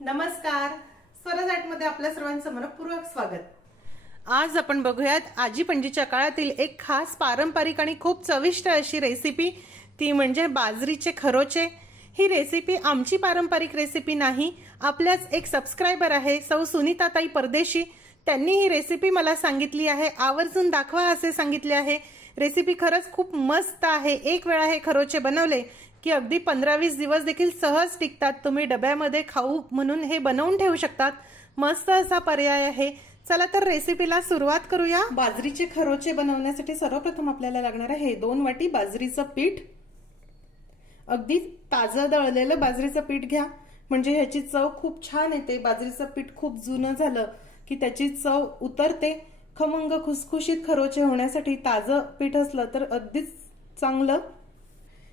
नमस्कार. स्वराजमध्ये आपल्या सर्वांचं मनपूर्वक स्वागत. आज आपण बघूयात आजी पणजीच्या काळातील एक खास पारंपरिक आणि खूप चविष्ट अशी रेसिपी ती म्हणजे बाजरीचे खरोचे. ही रेसिपी आमची पारंपरिक रेसिपी नाही आपल्याच एक सबस्क्रायबर आहे सौ सुनीताताई परदेशी. त्यांनी ही रेसिपी मला सांगितली आहे आवर्जून दाखवा असे सांगितले आहे. रेसिपी खरंच खूप मस्त आहे. एक वेळा हे खरोचे बनवले की अगदी पंधरा वीस दिवस देखील सहज टिकतात. तुम्ही डब्यामध्ये खाऊ म्हणून हे बनवून ठेवू शकतात. मस्त असा पर्याय आहे. चला तर रेसिपीला सुरुवात करूया. बाजरीचे खरोचे बनवण्यासाठी सर्वप्रथम आपल्याला लागणार आहे दोन वाटी बाजरीचं पीठ. अगदी ताजं दळलेलं बाजरीचं पीठ घ्या. म्हणजे ह्याची चव खूप छान येते. बाजरीचं पीठ खूप जुनं झालं की त्याची चव उतरते. खमंग खुसखुशीत खरोचे होण्यासाठी ताजं पीठ असलं तर अगदीच चांगलं.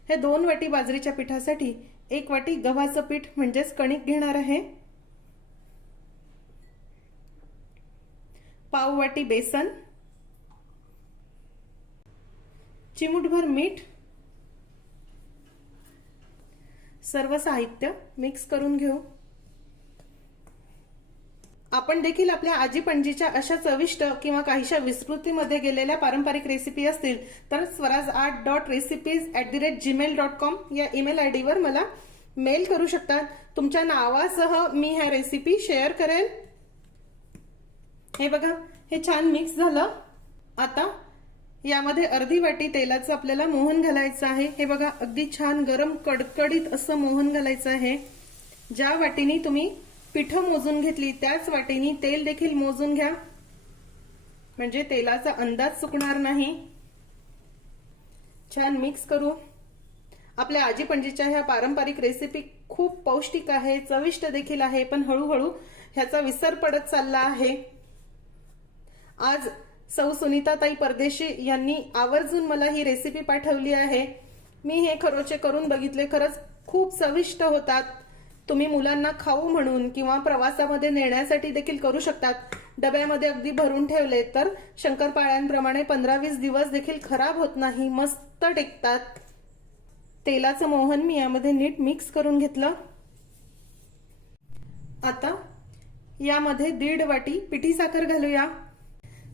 हे दोन वाटी बाजरीच्या पिठासाठी एक वाटी गव्हाचं पीठ म्हणजेच कणिक घेणार आहे. पाव वाटी बेसन. चिमूटभर मीठ. सर्व साहित्य मिक्स करून घेऊ. आपण देखील आपल्या आजी पणजीच्या अशा चविष्ट किंवा काहीशा विस्मृतीमध्ये गेलेल्या पारंपरिक रेसिपी असतील तर Swaraj art dot recipes at the rate Gmail dot com या ईमेल आय डीवर मला मेल करू शकतात. तुमच्या नावासह मी ह्या रेसिपी शेअर करेल. हे बघा हे छान मिक्स झालं. आता यामध्ये अर्धी वाटी तेलाचं आपल्याला मोहन घालायचं आहे. हे बघा अगदी छान गरम कडकडीत असं मोहन घालायचं आहे. ज्या वाटीने तुम्ही पिठं मोजून घेतली त्याच वाटेने तेल देखील मोजून घ्या. म्हणजे तेलाचा अंदाज चुकणार नाही. छान मिक्स करू. आपल्या आजी पणजीच्या ह्या पारंपरिक रेसिपी खूप पौष्टिक आहे चविष्ट देखील आहे पण हळूहळू ह्याचा विसर पडत चालला आहे. आज सौ सुनीताताई परदेशी यांनी आवर्जून मला ही रेसिपी पाठवली आहे. मी हे खरोचे करून बघितले खरंच खूप चविष्ट होतात. तुम्ही मुलांना खाऊ म्हणून किंवा प्रवासामध्ये नेण्यासाठी देखील करू शकतात. डब्यामध्ये अगदी भरून ठेवले तर शंकरपाळ्यांप्रमाणे पंधरा वीस दिवस देखील खराब होत नाही. मस्त टिकतात. तेलाचं मोहन मी यामध्ये नीट मिक्स करून घेतलं. आता यामध्ये दीड वाटी पिठी साखर घालूया.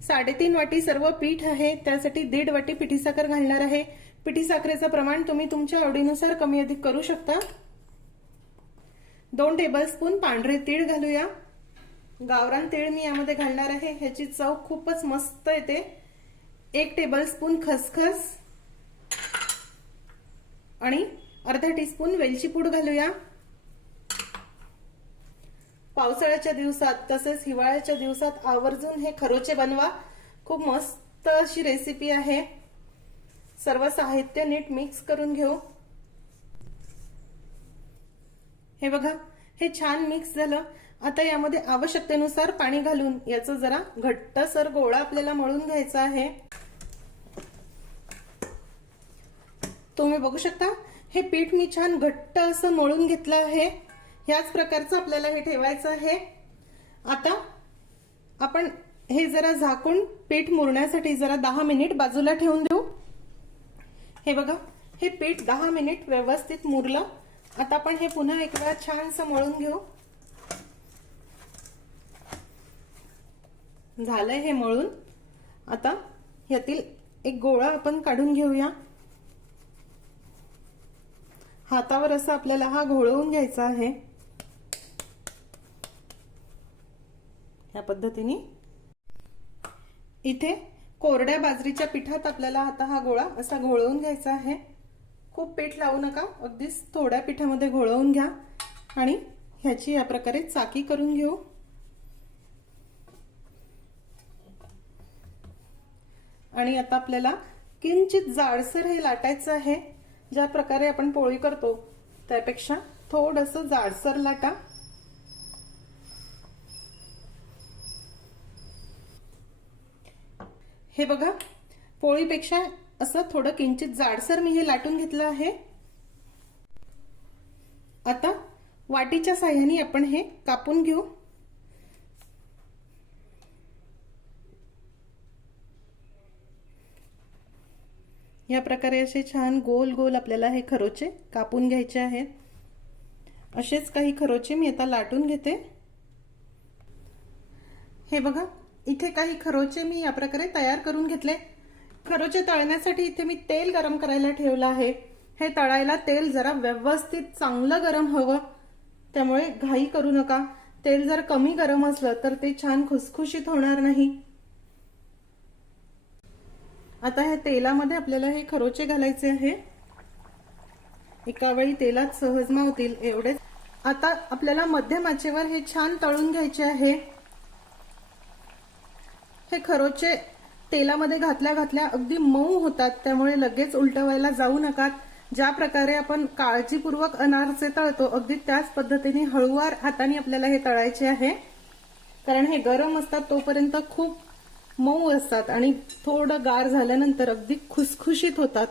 साडेतीन वाटी सर्व पीठ आहे. त्यासाठी दीड वाटी पिठी साखर घालणार आहे. पिठी साखरेचं प्रमाण तुम्ही तुमच्या आवडीनुसार कमी अधिक करू शकता. दोन टेबलस्पून पांढरे तीळ घालूया. गावरान तीळ मी यामध्ये घालणार आहे. ह्याची चव खूपच मस्त येते. एक टेबलस्पून खसखस. आणि अर्धा टीस्पून वेलची पूड घालूया. पावसाळ्याच्या दिवसात तसेच हिवाळ्याच्या दिवसात आवर्जून हे खरोचे बनवा. खूप मस्त अशी रेसिपी आहे. सर्व साहित्य नीट मिक्स करून घेऊ. हे बघा हे छान मिक्स झालं. आता यामध्ये आवश्यकतेनुसार पाणी घालून याचं जरा घट्टसर गोळा आपल्याला मळून घ्यायचा आहे. तुम्ही बघू शकता हे पीठ मी छान घट्ट असं मळून घेतलं आहे. ह्याच प्रकारचं आपल्याला हे ठेवायचं आहे. आता आपण हे जरा झाकून पीठ मुरण्यासाठी जरा दहा मिनिट बाजूला ठेवून देऊ. हे बघा हे पीठ दहा मिनिट व्यवस्थित मुरलं. आता आपण हे पुन्हा एक वेळा छानसं मळून घेऊ. झालंय हे मळून. आता यातील एक गोळा आपण काढून घेऊया. हातावर असं आपल्याला हा घोळवून घ्यायचा आहे. या पद्धतीने. इथे कोरड्या बाजरीच्या पिठात आपल्याला आता हा गोळा असा घोळवून घ्यायचा आहे. खूप पीठ लावू नका. अगदीच थोड्या पिठामध्ये घोळवून घ्या आणि ह्याची या प्रकारे चाकी करून घेऊ. आणि आता आपल्याला किंचित जाडसर हे लाटायचं आहे. ज्या प्रकारे आपण पोळी करतो त्यापेक्षा थोडस जाडसर लाटा. हे बघा पोळीपेक्षा असं थोडं किंचित जाडसर मी हे लाटून घेतलं आहे. आता वाटीच्या साह्याने आपण हे कापून घेऊ. या प्रकारे असे छान गोल गोल आपल्याला हे खरोचे कापून घ्यायचे आहेत. असेच काही खरोचे मी आता लाटून घेते. हे बघा इथे काही खरोचे मी या प्रकारे तयार करून घेतले. खरोचे तळण्यासाठी इथे मी तेल गरम करायला ठेवलं आहे हे तळायला तेल जरा व्यवस्थित चांगलं गरम हवं. त्यामुळे घाई करू नका. तेल जर कमी गरम असलं तर ते छान खुसखुशीत होणार नाही. आता ह्या तेलामध्ये आपल्याला हे खरोचे घालायचे आहे. एका वेळी तेलात सहज मावतील एवढेच. आता आपल्याला मध्यम आचेवर हे छान तळून घ्यायचे आहे. हे खरोचे तेलामध्ये घातल्या घातल्या अगदी मऊ होतात त्यामुळे लगेच उलटवायला जाऊ नका ज्या प्रकारे आपण काळजीपूर्वक अनारसे तळतो अगदी त्याच पद्धतीने हळूवार हाताने आपल्याला हे तळायचे आहे. कारण हे गरम असतात तोपर्यंत खूप मऊ असतात आणि थोडं गार झाल्यानंतर अगदी खुसखुशीत होतात.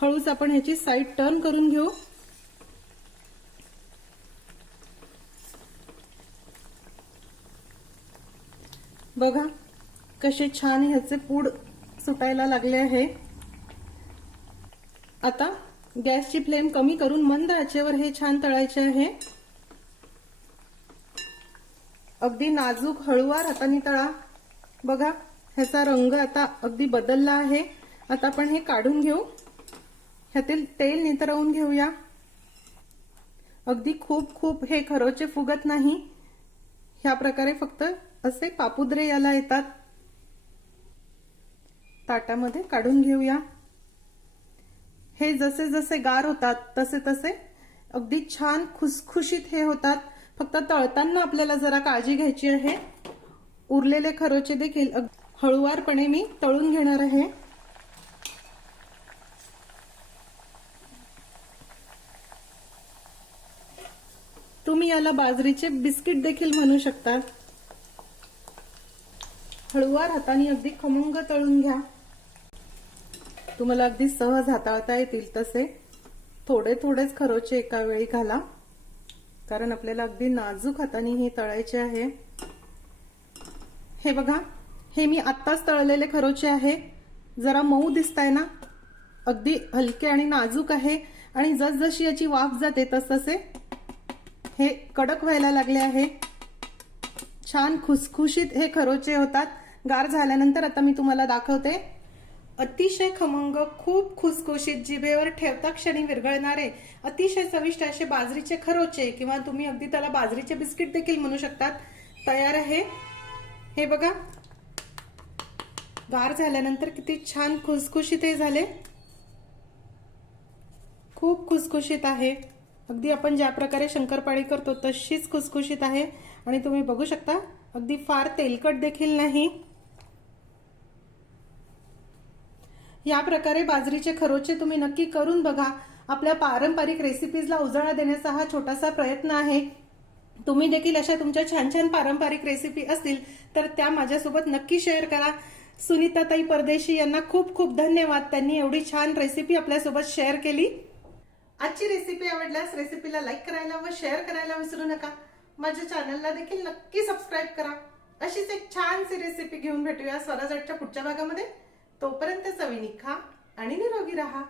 हळूच आपण ह्याची साईड टर्न करून घेऊ. बघा कसे छान ह्याचे पूड सुटायला लागले आहे. आता गॅसची फ्लेम कमी करून मंद आचेवर हे छान तळायचे आहे. अगदी नाजूक हळूवार हाताने तळा. बघा ह्याचा रंग आता अगदी बदलला आहे. आता आपण हे काढून घेऊ. ह्यातील तेल नितरवून घेऊया. अगदी खूप खूप हे खरोचे फुगत नाही. ह्या प्रकारे फक्त असे पापुद्रे याला येतात. ताटामध्ये काढून घेऊया. हे जसे जसे गार होतात तसे तसे अगदी छान खुसखुशीत हे होतात. फक्त तळताना आपल्याला जरा काळजी घ्यायची आहे. उरलेले खरोचे देखील हळुवारपणे मी तळून घेणार आहे. तुम्ही याला बाजरीचे बिस्किट देखील म्हणू शकता. हळुवार हाताने अगदी खमंग तळून घ्या. तुम्हाला अगदी सहज हाताळता येतील तसे. थोडे थोडेच खरोचे एका वेळी घाला. कारण आपल्याला अगदी नाजूक हाताने हे तळायचे आहे. हे बघा हे मी आत्ताच तळलेले खरोचे आहे. जरा मऊ दिसताय ना? अगदी हलके आणि नाजूक आहे आणि जसजशी याची वाफ जाते तसतसे हे कडक व्हायला लागले आहे. छान खुसखुशीत हे खरोचे होतात. गार झाल्यानंतर आता मी तुम्हाला दाखवते. अतिशय खमंग खूप खुसखुशीत जिभेवर ठेवता क्षणी विरघळणारे अतिशय चविष्ट असे बाजरीचे खरोचे किंवा तुम्ही अगदी त्याला बाजरीचे बिस्किट देखील म्हणू शकतात तयार आहे. हे बघा. गार झाल्यानंतर किती छान खुसखुशीत हे झाले. खूप खुसखुशीत आहे. अगदी आपण ज्या प्रकारे शंकरपाळी करतो तशीच खुसखुशीत आहे. आणि तुम्ही बघू शकता अगदी फार तेलकट देखील नाही. या प्रकारे बाजरीचे खरोचे तुम्ही नक्की करून बघा. आपल्या पारंपरिक रेसिपीजला उजाळा देण्याचा हा छोटासा प्रयत्न आहे. तुम्ही देखील अशा तुमच्या छान छान पारंपरिक रेसिपी असतील तर त्या माझ्यासोबत नक्की शेअर करा. सुनीताताई परदेशी यांना खूप खूप धन्यवाद. त्यांनी एवढी छान रेसिपी आपल्यासोबत शेअर केली. आजची रेसिपी आवडल्यास रेसिपीला लाईक करायला व शेअर करायला विसरू नका. माझ्या चॅनलला देखील नक्की सबस्क्राईब करा. अशीच एक छानशी रेसिपी घेऊन भेटूया स्वराजच्या पुढच्या भागामध्ये. तोपर्यंत चवीनी खा आणि निरोगी राहा.